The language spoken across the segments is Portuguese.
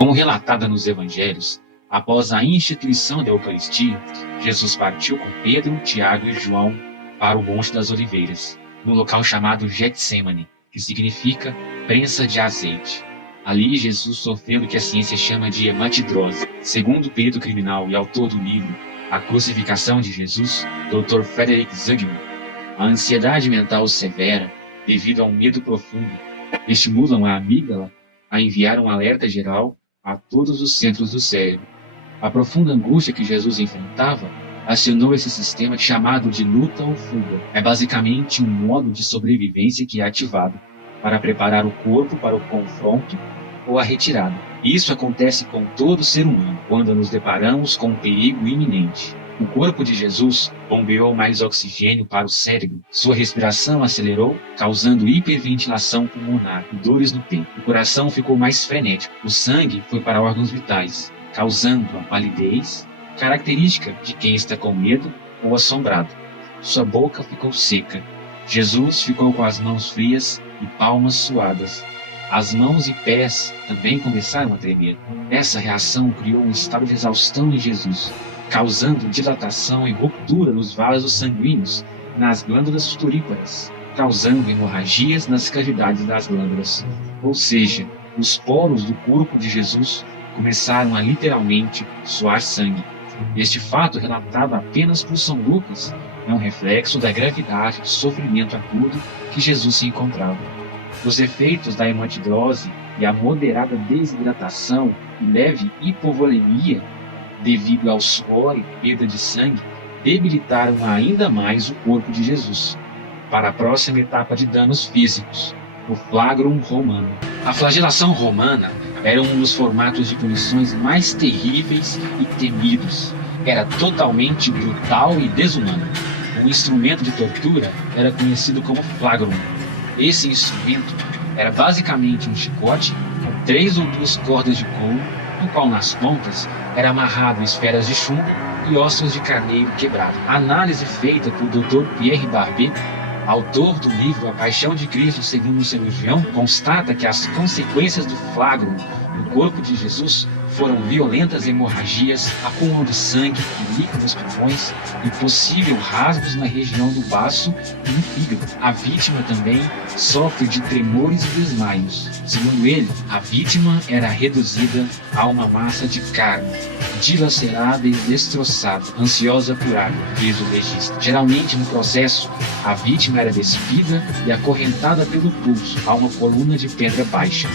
Como relatada nos evangelhos, após a instituição da Eucaristia, Jesus partiu com Pedro, Tiago e João para o Monte das Oliveiras, no local chamado Getsemane, que significa prensa de azeite. Ali, Jesus sofreu o que a ciência chama de hematidrose. Segundo o perito criminal e autor do livro A Crucificação de Jesus, Dr. Frederick Zugman, a ansiedade mental severa, devido a um medo profundo, estimulam a amígdala a enviar um alerta geral a todos os centros do cérebro. A profunda angústia que Jesus enfrentava acionou esse sistema chamado de luta ou fuga. É basicamente um modo de sobrevivência que é ativado para preparar o corpo para o confronto ou a retirada. Isso acontece com todo ser humano quando nos deparamos com um perigo iminente. O corpo de Jesus bombeou mais oxigênio para o cérebro. Sua respiração acelerou, causando hiperventilação pulmonar e dores no peito. O coração ficou mais frenético. O sangue foi para órgãos vitais, causando a palidez, característica de quem está com medo ou assombrado. Sua boca ficou seca. Jesus ficou com as mãos frias e palmas suadas. As mãos e pés também começaram a tremer. Essa reação criou um estado de exaustão em Jesus, causando dilatação e ruptura nos vasos sanguíneos, nas glândulas sudoríparas, causando hemorragias nas cavidades das glândulas. Ou seja, os poros do corpo de Jesus começaram a literalmente suar sangue. Este fato, relatado apenas por São Lucas, é um reflexo da gravidade do sofrimento agudo que Jesus se encontrava. Os efeitos da hematidrose e a moderada desidratação e leve hipovolemia, devido ao suor e perda de sangue, debilitaram ainda mais o corpo de Jesus, para a próxima etapa de danos físicos, o flagrum romano. A flagelação romana era um dos formatos de punições mais terríveis e temidos. Era totalmente brutal e desumano. O instrumento de tortura era conhecido como flagrum. Esse instrumento era basicamente um chicote com 3 ou 2 cordas de couro, no qual nas pontas era amarrado esferas de chumbo e ossos de carneiro quebrado. A análise feita por Dr. Pierre Barbet, autor do livro A Paixão de Cristo segundo um cirurgião, constata que as consequências do flagrum no corpo de Jesus foram violentas hemorragias, acúmulo de sangue e líquido nos pulmões e possível rasgos na região do baço e no fígado. A vítima também sofre de tremores e desmaios. Segundo ele, a vítima era reduzida a uma massa de carne, dilacerada e destroçada, ansiosa por água, diz o legista. Geralmente, no processo, a vítima era despida e acorrentada pelo pulso a uma coluna de pedra baixa,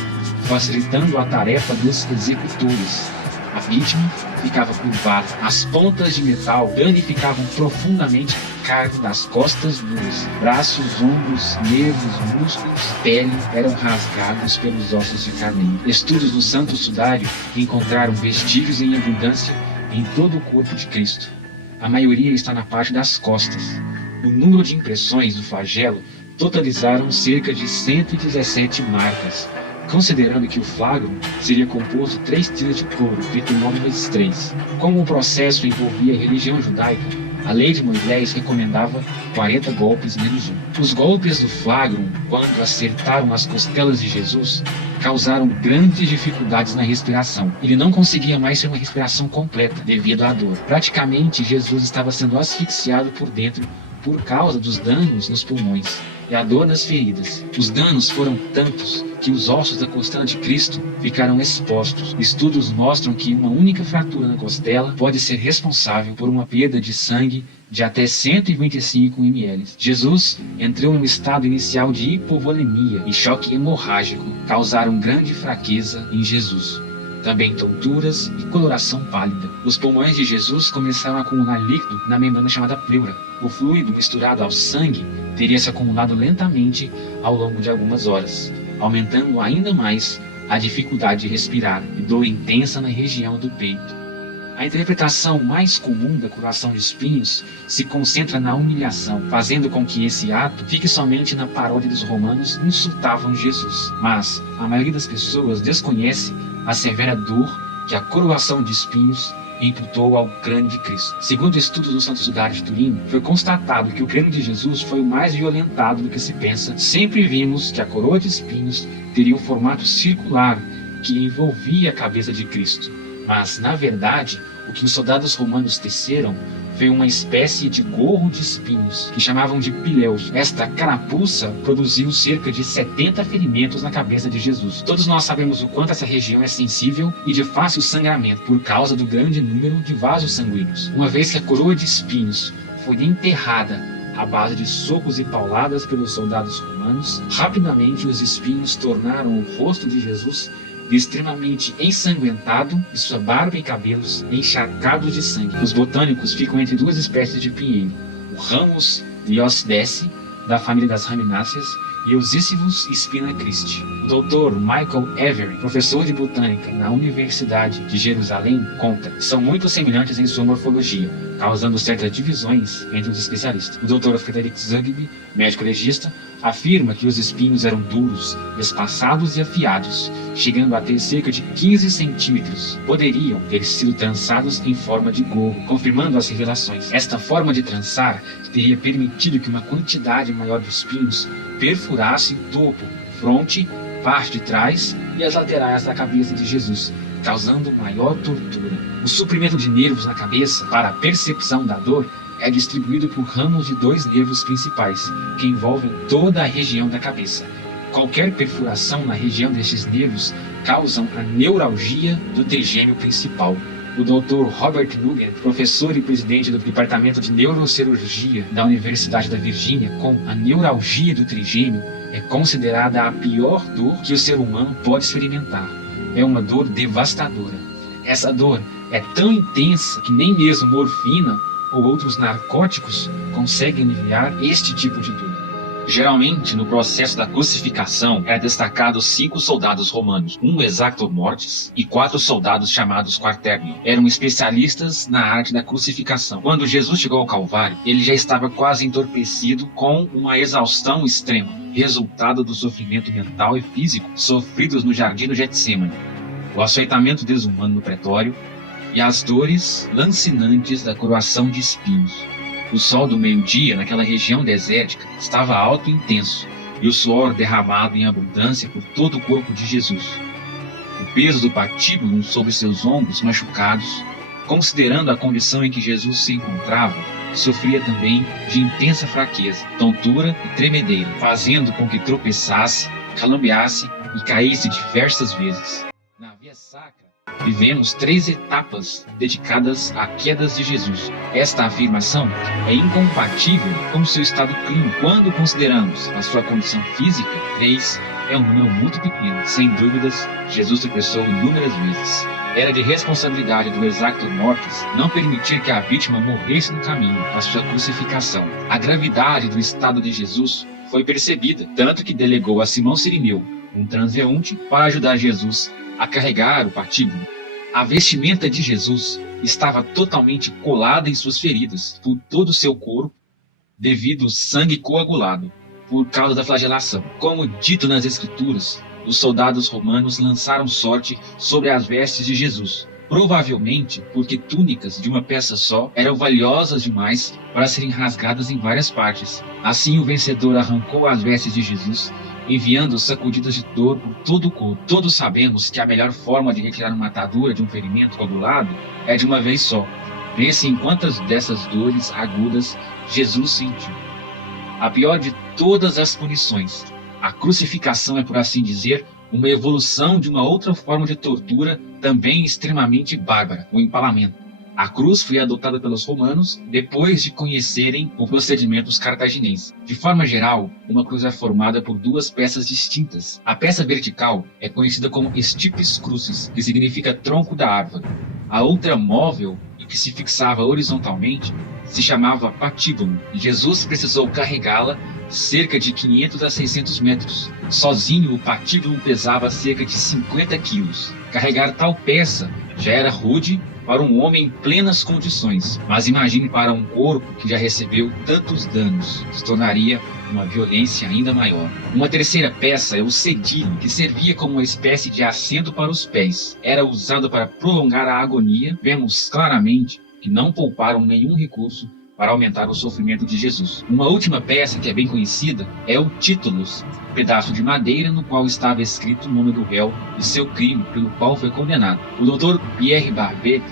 facilitando a tarefa dos executores. A vítima ficava curvada. As pontas de metal danificavam profundamente a carne das costas duras. Braços, ombros, nervos, músculos, pele eram rasgados pelos ossos de carneiro. Estudos do Santo Sudário encontraram vestígios em abundância em todo o corpo de Cristo. A maioria está na parte das costas. O número de impressões do flagelo totalizaram cerca de 117 marcas, considerando que o flagrum seria composto de 3 tiras de couro, Deuteronômio 3. Como o processo envolvia a religião judaica, a lei de Moisés recomendava 40 golpes menos 1. Os golpes do flagrum, quando acertaram as costelas de Jesus, causaram grandes dificuldades na respiração. Ele não conseguia mais ter uma respiração completa devido à dor. Praticamente, Jesus estava sendo asfixiado por dentro por causa dos danos nos pulmões e a dor nas feridas. Os danos foram tantos que os ossos da costela de Cristo ficaram expostos. Estudos mostram que uma única fratura na costela pode ser responsável por uma perda de sangue de até 125 ml. Jesus entrou em um estado inicial de hipovolemia e choque hemorrágico causaram grande fraqueza em Jesus. Também tonturas e coloração pálida. Os pulmões de Jesus começaram a acumular líquido na membrana chamada pleura. O fluido misturado ao sangue teria se acumulado lentamente ao longo de algumas horas, aumentando ainda mais a dificuldade de respirar e dor intensa na região do peito. A interpretação mais comum da coroação de espinhos se concentra na humilhação, fazendo com que esse ato fique somente na paródia dos romanos que insultavam Jesus. Mas a maioria das pessoas desconhece a severa dor que a coroação de espinhos imputou ao crânio de Cristo. Segundo estudos do Santo Sudário de Turim, foi constatado que o crânio de Jesus foi o mais violentado do que se pensa. Sempre vimos que a coroa de espinhos teria um formato circular, que envolvia a cabeça de Cristo. Mas, na verdade, o que os soldados romanos teceram foi uma espécie de gorro de espinhos, que chamavam de pileus. Esta carapuça produziu cerca de 70 ferimentos na cabeça de Jesus. Todos nós sabemos o quanto essa região é sensível e de fácil sangramento, por causa do grande número de vasos sanguíneos. Uma vez que a coroa de espinhos foi enterrada à base de socos e pauladas pelos soldados romanos, rapidamente os espinhos tornaram o rosto de Jesus extremamente ensanguentado e sua barba e cabelos encharcados de sangue. Os botânicos ficam entre duas espécies de pinheiro, o Ramos liosdesse, da família das ramináceas, e o Ziziphus spina Christi. O Dr. Michael Avery, professor de botânica na Universidade de Jerusalém, conta que são muito semelhantes em sua morfologia, causando certas divisões entre os especialistas. O Dr. Frederick Zugby, médico legista, afirma que os espinhos eram duros, espaçados e afiados, chegando a ter cerca de 15 centímetros. Poderiam ter sido trançados em forma de gorro, confirmando as revelações. Esta forma de trançar teria permitido que uma quantidade maior de espinhos perfurasse o topo, fronte, parte de trás e as laterais da cabeça de Jesus, causando maior tortura. O suprimento de nervos na cabeça para a percepção da dor é distribuído por ramos de dois nervos principais, que envolvem toda a região da cabeça. Qualquer perfuração na região destes nervos causam a neuralgia do trigêmeo principal. O Dr. Robert Nugent, professor e presidente do Departamento de Neurocirurgia da Universidade da Virgínia, com a neuralgia do trigêmeo, é considerada a pior dor que o ser humano pode experimentar. É uma dor devastadora. Essa dor é tão intensa que nem mesmo morfina ou outros narcóticos conseguem aliviar este tipo de dor. Geralmente, no processo da crucificação, é destacado 5 soldados romanos, um exactor mortis e 4 soldados chamados quaternion. Eram especialistas na arte da crucificação. Quando Jesus chegou ao Calvário, ele já estava quase entorpecido com uma exaustão extrema, resultado do sofrimento mental e físico sofridos no jardim do Getsemane, o açoitamento desumano no pretório e as dores lancinantes da coroação de espinhos. O sol do meio-dia, naquela região desértica, estava alto e intenso, e o suor derramado em abundância por todo o corpo de Jesus. O peso do patíbulo sobre seus ombros machucados, considerando a condição em que Jesus se encontrava, sofria também de intensa fraqueza, tontura e tremedeira, fazendo com que tropeçasse, calambeasse e caísse diversas vezes. Na Via Sacra, vivemos 3 etapas dedicadas a quedas de Jesus. Esta afirmação é incompatível com seu estado clínico. Quando consideramos a sua condição física, 3 é um número muito pequeno. Sem dúvidas, Jesus tropeçou inúmeras vezes. Era de responsabilidade do exactor mortis não permitir que a vítima morresse no caminho à sua crucificação. A gravidade do estado de Jesus foi percebida, tanto que delegou a Simão Cirineu, um transeunte, para ajudar Jesus a carregar o patíbulo. A vestimenta de Jesus estava totalmente colada em suas feridas por todo o seu corpo, devido ao sangue coagulado, por causa da flagelação. Como dito nas Escrituras, os soldados romanos lançaram sorte sobre as vestes de Jesus, provavelmente porque túnicas de uma peça só eram valiosas demais para serem rasgadas em várias partes. Assim, o vencedor arrancou as vestes de Jesus, enviando sacudidas de dor por todo o corpo. Todos sabemos que a melhor forma de retirar uma atadura de um ferimento coagulado é de uma vez só. Pense em quantas dessas dores agudas Jesus sentiu. A pior de todas as punições, a crucificação é, por assim dizer, uma evolução de uma outra forma de tortura também extremamente bárbara, o empalamento. A cruz foi adotada pelos romanos depois de conhecerem o procedimento dos cartaginenses. De forma geral, uma cruz é formada por 2 peças distintas. A peça vertical é conhecida como stipes crucis, que significa tronco da árvore. A outra móvel, e que se fixava horizontalmente, se chamava patíbulo. Jesus precisou carregá-la cerca de 500 a 600 metros. Sozinho, o patíbulo pesava cerca de 50 quilos. Carregar tal peça já era rude para um homem em plenas condições, mas imagine para um corpo que já recebeu tantos danos, se tornaria uma violência ainda maior. Uma terceira peça é o cedilho, que servia como uma espécie de assento para os pés. Era usado para prolongar a agonia. Vemos claramente que não pouparam nenhum recurso para aumentar o sofrimento de Jesus. Uma última peça que é bem conhecida é o Títulus, pedaço de madeira no qual estava escrito o nome do réu e seu crime pelo qual foi condenado. O Dr. Pierre Barbet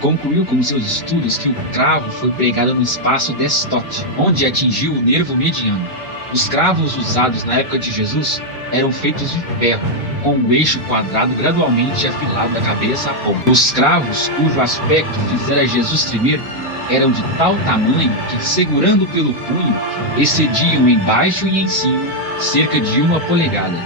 concluiu com seus estudos que o cravo foi pregado no espaço destote, onde atingiu o nervo mediano. Os cravos usados na época de Jesus eram feitos de ferro, com o eixo quadrado gradualmente afilado da cabeça à ponta. Os cravos, cujo aspecto fizera Jesus tremer, eram de tal tamanho que, segurando pelo punho, excediam embaixo e em cima cerca de 1 polegada.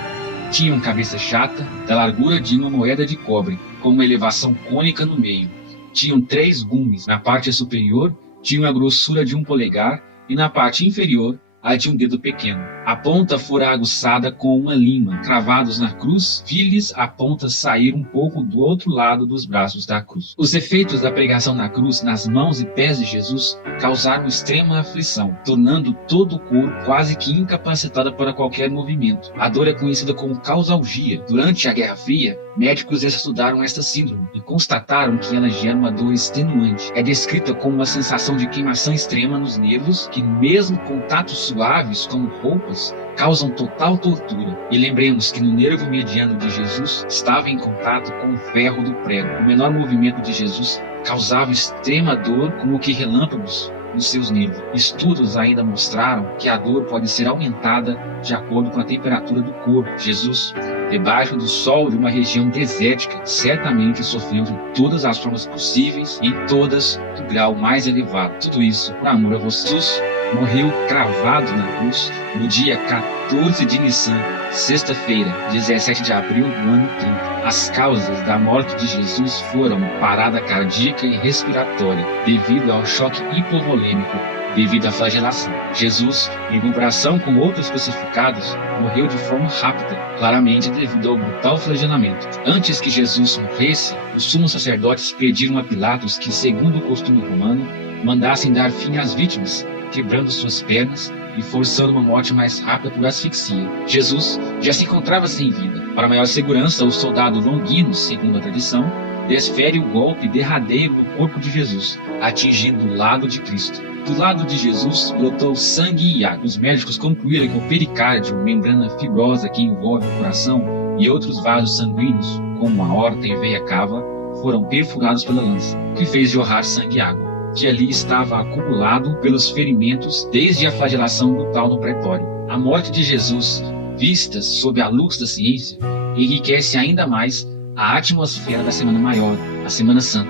Tinham cabeça chata, da largura de uma moeda de cobre, com uma elevação cônica no meio. Tinham 3 gumes. Na parte superior, tinham a grossura de 1 polegar e na parte inferior, a de um dedo pequeno. A ponta fora aguçada com uma lima. Cravados na cruz, vi-lhes a ponta sair um pouco do outro lado dos braços da cruz. Os efeitos da pregação na cruz nas mãos e pés de Jesus causaram extrema aflição, tornando todo o corpo quase que incapacitado para qualquer movimento. A dor é conhecida como causalgia. Durante a Guerra Fria, médicos estudaram esta síndrome e constataram que ela gera uma dor extenuante. É descrita como uma sensação de queimação extrema nos nervos que, mesmo contatos suaves como roupas, causam total tortura. E lembremos que no nervo mediano de Jesus estava em contato com o ferro do prego. O menor movimento de Jesus causava extrema dor, como que relâmpagos nos seus nervos. Estudos ainda mostraram que a dor pode ser aumentada de acordo com a temperatura do corpo. Jesus, debaixo do sol de uma região desértica, certamente sofreu de todas as formas possíveis e todas do grau mais elevado. Tudo isso por amor a vocês. Morreu cravado na cruz no dia 14 de Nissan, sexta-feira, 17 de abril do ano 30. As causas da morte de Jesus foram parada cardíaca e respiratória, devido ao choque hipovolêmico, devido à flagelação. Jesus, em comparação com outros crucificados, morreu de forma rápida, claramente devido ao brutal flagelamento. Antes que Jesus morresse, os sumos sacerdotes pediram a Pilatos que, segundo o costume romano, mandassem dar fim às vítimas, quebrando suas pernas e forçando uma morte mais rápida por asfixia. Jesus já se encontrava sem vida. Para maior segurança, o soldado Longuino, segundo a tradição, desfere o golpe derradeiro no corpo de Jesus, atingindo o lado de Cristo. Do lado de Jesus brotou sangue e água. Os médicos concluíram que o pericárdio, membrana fibrosa que envolve o coração, e outros vasos sanguíneos, como a aorta e veia cava, foram perfurados pela lança, que fez jorrar sangue e água, que ali estava acumulado pelos ferimentos desde a flagelação brutal no pretório. A morte de Jesus, vista sob a luz da ciência, enriquece ainda mais a atmosfera da Semana Maior, a Semana Santa.